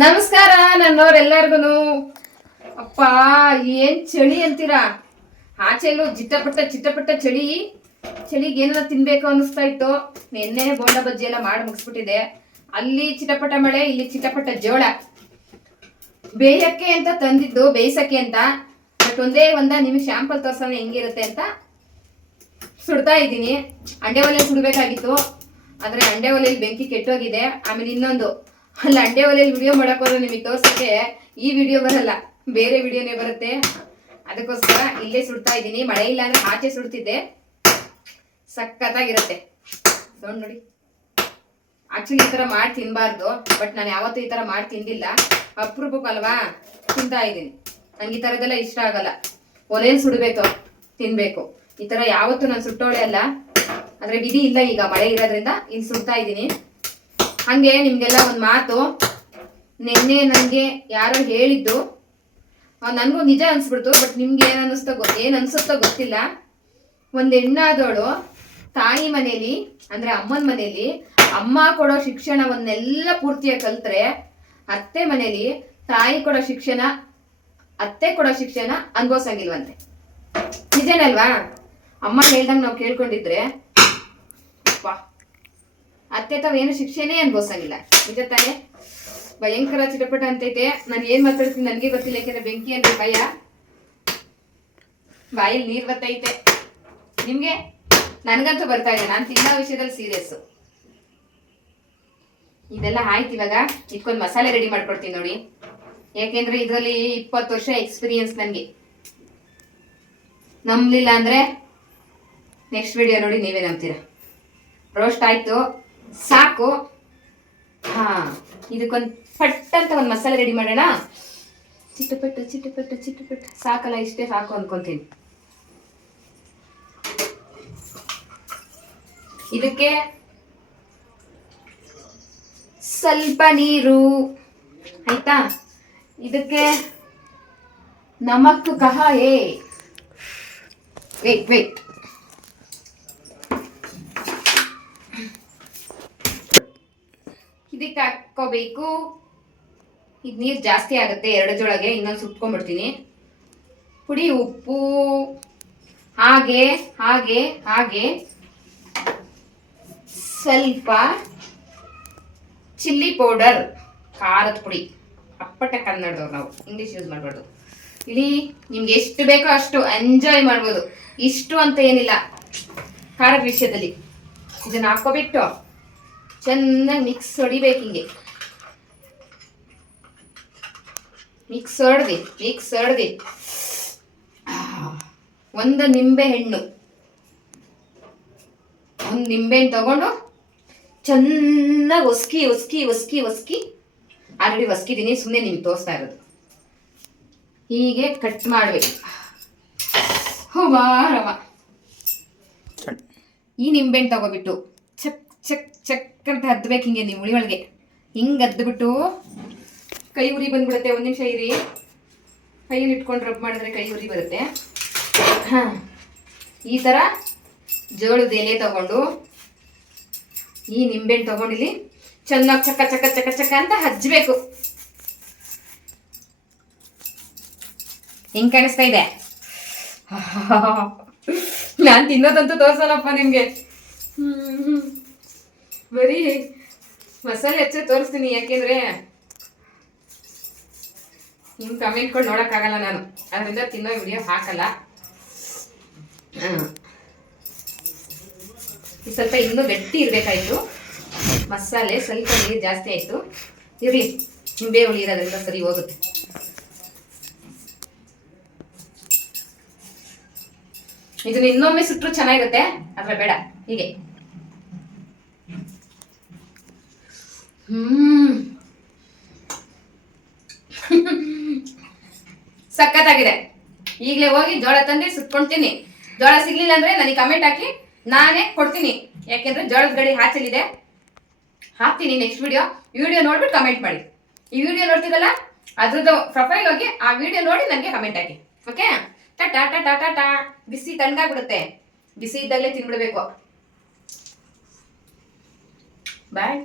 ನಮಸ್ಕಾರ ನನ್ನವ್ರೆಲ್ಲರಿಗೂ. ಅಪ್ಪ, ಏನ್ ಚಳಿ ಅಂತೀರಾ? ಆಚೆಲ್ಲೂ ಚಿಟ್ಟಪಟ್ಟ ಚಿಟ್ಟಪಟ್ಟ ಚಳಿ. ಚಳಿಗೆ ಏನಾರ ತಿನ್ಬೇಕು ಅನ್ನಿಸ್ತಾ ಇತ್ತು. ನಿನ್ನೆ ಬೋಂಡ ಬಜ್ಜಿ ಎಲ್ಲ ಮಾಡಿ ಮುಗಿಸ್ಬಿಟ್ಟಿದೆ. ಅಲ್ಲಿ ಚಿಟಪಟ ಮಳೆ, ಇಲ್ಲಿ ಚಿಟಪಟ ಜೋಳ. ಬೇಯಕ್ಕೆ ಅಂತ ತಂದಿದ್ದು, ಬೇಯಿಸಕ್ಕೆ ಅಂತ. ಬಟ್ ಒಂದೇ ಒಂದ ನಿಮಗೆ ಶಾಂಪಲ್ ತೋರ್ಸೋಣ ಹೆಂಗಿರುತ್ತೆ ಅಂತ ಸುಡ್ತಾ ಇದ್ದೀನಿ. ಅಂಡೆ ಒಲೆ ಸುಡಬೇಕಾಗಿತ್ತು. ಆದ್ರೆ ಅಂಡೆ ಒಲೆಯಲ್ಲಿ ಬೆಂಕಿ ಕೆಟ್ಟೋಗಿದೆ. ಆಮೇಲೆ ಇನ್ನೊಂದು. ಅಲ್ಲಿ, ಅಡ್ಡೆ ಒಲೆಯಲ್ಲಿ ವಿಡಿಯೋ ಮಾಡಕ್ ಹೋದ್ರೆ ನಿಮಗೆ ತೋರ್ಸಕ್ಕೆ ಈ ವಿಡಿಯೋ ಬರಲ್ಲ. ಬೇರೆ ವಿಡಿಯೋನೇ ಬರುತ್ತೆ. ಅದಕ್ಕೋಸ್ಕರ ಇಲ್ಲೇ ಸುಡ್ತಾ ಇದ್ದೀನಿ. ಮಳೆ ಇಲ್ಲ ಅಂದ್ರೆ ಆಚೆ ಸುಡ್ತಿದ್ದೆ. ಸಖತ್ತಾಗಿರುತ್ತೆ. ಸೌಂಡ್ ನೋಡಿ. ಆಕ್ಚುಲಿ ಈ ತರ ಮಾಡಿ ತಿನ್ಬಾರ್ದು ಬಟ್ ನಾನು ಯಾವತ್ತೂ ಈ ತರ ಮಾಡಿ ತಿಂದಿಲ್ಲ. ಅಲ್ವಾ ತಿಂತಾ ಇದ್ದೀನಿ. ನಂಗೆ ಈ ತರದೆಲ್ಲ ಇಷ್ಟ ಆಗಲ್ಲ. ಒಲೆಯಲ್ಲಿ ಸುಡಬೇಕು, ತಿನ್ಬೇಕು. ಈ ತರ ಯಾವತ್ತೂ ನಾನು ಸುಟ್ಟೋಳೆ ಅಲ್ಲ. ಅಂದ್ರೆ ವಿಧಿ ಇಲ್ಲ ಈಗ ಮಳೆ ಇರೋದ್ರಿಂದ, ಇಲ್ಲಿ ಸುಡ್ತಾ ಇದ್ದೀನಿ. ಹಂಗೆ ನಿಮ್ಗೆಲ್ಲ ಒಂದು ಮಾತು. ನಿನ್ನೆ ನನಗೆ ಯಾರೋ ಹೇಳಿದ್ದು. ನನಗೂ ನಿಜ ಅನ್ಸ್ಬಿಡ್ತು, ಬಟ್ ನಿಮ್ಗೆ ಏನ್ ಅನಿಸ್ತೋ ಗೊ, ಏನ್ ಅನ್ಸುತ್ತೋ ಗೊತ್ತಿಲ್ಲ. ಒಂದ್ ಹೆಣ್ಣಾದವಳು ತಾಯಿ ಮನೇಲಿ, ಅಂದ್ರೆ ಅಮ್ಮನ ಮನೇಲಿ, ಅಮ್ಮ ಕೊಡೋ ಶಿಕ್ಷಣವನ್ನೆಲ್ಲ ಪೂರ್ತಿಯಾಗಿ ಕಲ್ತ್ರೆ, ಅತ್ತೆ ಮನೇಲಿ ತಾಯಿ ಕೊಡೋ ಶಿಕ್ಷಣ, ಅತ್ತೆ ಕೊಡೋ ಶಿಕ್ಷಣ ಅನ್ಭವಿಸಂಗಿಲ್ವಂತೆ ನಿಜನಲ್ವಾ ಅಮ್ಮ ಹೇಳ್ದಂಗೆ ನಾವು ಕೇಳ್ಕೊಂಡಿದ್ರೆ ಅತ್ತೆ ಏನು ಶಿಕ್ಷೆನೇ ಅನ್ಭವಿಸಂಗಿಲ್ಲ ನಿಜ ತಾನೇ? ಭಯಂಕರ ಚಿಟಪಟ ಅಂತೈತೆ. ನಾನು ಏನ್ ಮಾತಾಡ್ತೀನಿ ನನಗೆ ಗೊತ್ತಿಲ್ಲ, ಯಾಕೆಂದ್ರೆ ಬೆಂಕಿ ಅಂದ್ರೆ ಭಯ. ಬಾಯಲ್ಲಿ ನೀರು ಬರ್ತೈತೆ ನಿಮ್ಗೆ? ನನಗಂತೂ ಬರ್ತಾ ಇದೆ ನಾನು ತಿನ್ನೋ ವಿಷಯದಲ್ಲಿ ಸೀರಿಯಸ್ ಇದೆಲ್ಲ ಆಯ್ತು ಇವಾಗ. ಇಟ್ಕೊಂಡು ಮಸಾಲೆ ರೆಡಿ ಮಾಡ್ಕೊಡ್ತೀನಿ ನೋಡಿ. ಯಾಕೆಂದ್ರೆ ಇದರಲ್ಲಿ ಇಪ್ಪತ್ತು ವರ್ಷ ಎಕ್ಸ್ಪೀರಿಯನ್ಸ್ ನನಗೆ. ನಂಬಲಿಲ್ಲ ಅಂದ್ರೆ ನೆಕ್ಸ್ಟ್ ವಿಡಿಯೋ ನೋಡಿ ನೀವೇ ನಂಬ್ತೀರಾ. ರೋಸ್ಟ್ ಆಯ್ತು. ಸಾಕು. ಹಾ, ಇದಕ್ಕೊಂದು ಫಟ್ ಅಂತ ಒಂದು ಮಸಾಲೆ ರೆಡಿ ಮಾಡೋಣ. ಚಿಟ್ಟಪಟ್ಟು ಚಿಟ್ಟಪಟ್ಟು ಚಿಟ್ಟಪಟ್ಟು. ಸಾಕಲ್ಲ, ಇಷ್ಟೇ ಸಾಕು ಅನ್ಕೊಂತೀನಿ. ಇದಕ್ಕೆ ಸ್ವಲ್ಪ ನೀರು, ಆಯ್ತಾ? ಇದಕ್ಕೆ ನಮಕ್ ಕಹ ಏ ವೇಟ್ ವೇಟ್ ಇದಕ್ಕೆ ಹಾಕೋಬೇಕು. ಇದು ನೀರು ಜಾಸ್ತಿ ಆಗುತ್ತೆ ಎರಡು ಜೊಳಗೆ ಇನ್ನೊಂದು ಸುಟ್ಕೊಂಡ್ಬಿಡ್ತೀನಿ. ಪುಡಿ, ಉಪ್ಪು, ಹಾಗೆ ಹಾಗೆ ಹಾಗೆ. ಸ್ವಲ್ಪ ಚಿಲ್ಲಿ ಪೌಡರ್, ಖಾರದ ಪುಡಿ. ಅಪ್ಪಟ ಕನ್ನಡದವ್ರು ನಾವು, ಇಂಗ್ಲೀಷ್ ಯೂಸ್ ಮಾಡಬಾರ್ದು. ಇಲ್ಲಿ ನಿಮ್ಗೆ ಎಷ್ಟು ಬೇಕೋ ಅಷ್ಟು ಎಂಜಾಯ್ ಮಾಡ್ಬೋದು. ಇಷ್ಟು ಅಂತ ಏನಿಲ್ಲ. ಖಾರದ ವಿಷಯದಲ್ಲಿ. ಇದನ್ನ ಹಾಕೋಬಿಟ್ಟು ಚೆನ್ನಾಗಿ ಮಿಕ್ಸ್ ಹೊಡಿಬೇಕು ಹಿಂಗೆ. ಮಿಕ್ಸ್ ಹೊಡ್ದಿ ಮಿಕ್ಸ್ ಹೊಡ್ದಿ. ಒಂದು ನಿಂಬೆ ಹಣ್ಣು. ಒಂದು ನಿಂಬೆಹಣ್ಣು ತಗೊಂಡು ಚೆನ್ನಾಗಿ ಒಸ್ಕಿ ಒಸ್ಕಿ ಒಸ್ಕಿ ಒಸ್ಕಿ. ಆಲ್ರೆಡಿ ಒಸ್ಕಿದ್ದೀನಿ ಸುಮ್ಮನೆ ನಿಮ್ಗೆ ತೋರಿಸ್ತಾ ಇರೋದು. ಹೀಗೆ ಕಟ್ ಮಾಡಬೇಕು. ಹೋ ರವ. ಈ ನಿಂಬೆಹಣ್ಣು ತಗೋಬಿಟ್ಟು ಚಕ್ ಚಕ್ ಚಕ್ ಅಂತ ಹದ್ಬೇಕು ಹಿಂಗೆ ನೀವು ಉಳಿ ಒಳಗೆ ಹಿಂಗೆ ಹದ್ಬಿಟ್ಟು ಕೈ ಉರಿ ಬಂದ್ಬಿಡುತ್ತೆ, ಒಂದು ನಿಮಿಷ ಇರಿ. ಕೈಯಲ್ಲಿ ಇಟ್ಕೊಂಡು ರಬ್ ಮಾಡಿದ್ರೆ ಕೈ ಉರಿ ಬರುತ್ತೆ. ಹಾಂ. ಈ ಥರ ಜೋಳದ ಎಲೆ ತಗೊಂಡು, ಈ ನಿಂಬೆಹಣ್ಣು ತೊಗೊಂಡಿಲ್ಲಿ ಚೆನ್ನಾಗಿ ಚಕ್ಕ ಚಕ್ಕ ಚಕ್ಕ ಚಕ್ಕ ಅಂತ ಹಜ್ಬೇಕು. ಹೆಂಗೆ ಕಾಣಿಸ್ತಾ ಇದೆ? ನಾನು ತಿನ್ನೋದಂತೂ ತೋರ್ಸಲ್ಲಪ್ಪ ನಿಮಗೆ. ಹ್ಮ್. ಬರೀ ಮಸಾಲೆ ಹಚ್ಚೆ ತೋರಿಸ್ತೀನಿ, ಯಾಕೆಂದ್ರೆ ನಿಮ್ ಕಮೆಂಟ್ಗಳು ನೋಡಕ್ಕಾಗಲ್ಲ ನಾನು. ಅದರಿಂದ ತಿನ್ನೋ ವಿಡಿಯೋ ಹಾಕಲ್ಲ. ಸ್ವಲ್ಪ ಇನ್ನೂ ಗಟ್ಟಿ ಇರಬೇಕಾಯ್ತು. ಮಸಾಲೆ ಸ್ವಲ್ಪ ನೀರು ಜಾಸ್ತಿ ಆಯಿತು. ಇರಲಿ, ನಿಂಬೆ ಹುಳಿ ಇರೋದ್ರಿಂದ ಸರಿ ಹೋಗುತ್ತೆ. ಇದನ್ನ ಇನ್ನೊಮ್ಮೆ ಸುಟ್ಟರು ಚೆನ್ನಾಗಿರುತ್ತೆ ಆದ್ರೆ ಬೇಡ, ಹೀಗೆ. ಸಖತ್ತಾಗಿದೆ. ಈಗಲೇ ಹೋಗಿ ಜೋಳ ತಂದು ಸುಟ್ಕೊಂತೀನಿ ಜೋಳ ಸಿಗ್ಲಿಲ್ಲ ಅಂದ್ರೆ ನನಗೆ ಕಮೆಂಟ್ ಹಾಕಿ ನಾನೇ ಕೊಡ್ತೀನಿ. ಯಾಕೆಂದ್ರೆ ಜೋಳದ ಗಡಿ ಹಾಚಲಿದೆ. ಹಾಕ್ತೀನಿ ನೆಕ್ಸ್ಟ್ ವಿಡಿಯೋ ವಿಡಿಯೋ ನೋಡ್ಬಿಟ್ಟು ಕಮೆಂಟ್ ಮಾಡಿ. ಈ ವಿಡಿಯೋ ನೋಡ್ತೀವಲ್ಲ ಅದ್ರದ್ದು ಪ್ರೊಫೈಲ್ ಹೋಗಿ ಆ ವಿಡಿಯೋ ನೋಡಿ ನನಗೆ ಕಮೆಂಟ್ ಹಾಕಿ. ಓಕೆ ಟಾಟಾ ಟಾಟಾ ಟಾ ಬಿಸಿ ತಣ್ಣಗಾಗ್ಬಿಡುತ್ತೆ. ಬಿಸಿ ಇದ್ದಾಗಲೇ ತಿನ್ಬಿಡ್ಬೇಕು. ಬಾಯ್